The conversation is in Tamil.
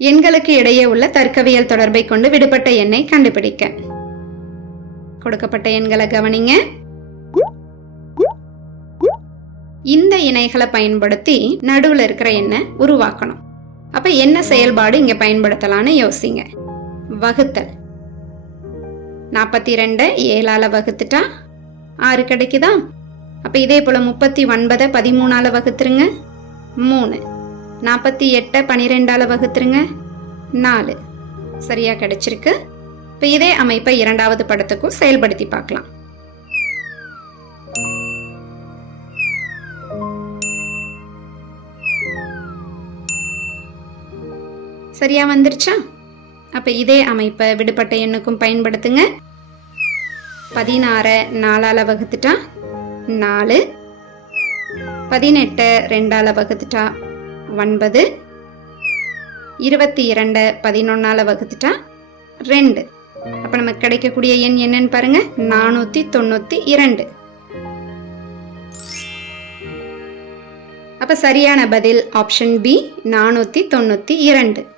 எண்களுக்கு இடையே உள்ள தர்க்கவியல் தொடர்பை கொண்டு விடுபட்ட எண்ணை கண்டுபிடிக்க. கொடுக்கப்பட்ட எண்களை கவனிங்க. இந்த இணைகளை பயன்படுத்தி நடுவில் இருக்கிற எண்ணை உருவாக்கணும். அப்ப என்ன செயல்பாடு இங்க பயன்படுத்தலாம்னு யோசிங்க. வகுத்தல். நாற்பத்தி ரெண்டை ஏழால வகுத்துட்டா ஆறு கிடைக்குதா? அப்ப இதே போல முப்பத்தி ஒன்பதை பதிமூணால வகுத்துருங்க. மூணு. நாற்பத்தி எட்டை பனிரெண்டால் வகுத்துருங்க. நாலு. சரியாக கிடைச்சிருக்கு. இப்போ இதே அமைப்பை இரண்டாவது படத்துக்கும் செயல்படுத்தி பார்க்கலாம். சரியா வந்துருச்சா? அப்ப இதே அமைப்பை விடுபட்ட எண்ணுக்கும் பயன்படுத்துங்க. பதினாறை நாலால வகுத்துட்டா நாலு. பதினெட்டை ரெண்டால வகுத்துட்டா ஒன்பது. இருபத்தி இரண்டை பதினொன்னால் வகுத்துட்டா ரெண்டு. அப்போ நமக்கு கிடைக்கக்கூடிய எண் என்னன்னு பாருங்கள் நானூற்றி தொண்ணூற்றி இரண்டு. அப்போ சரியான பதில் ஆப்ஷன் பி நானூற்றி தொண்ணூற்றி இரண்டு.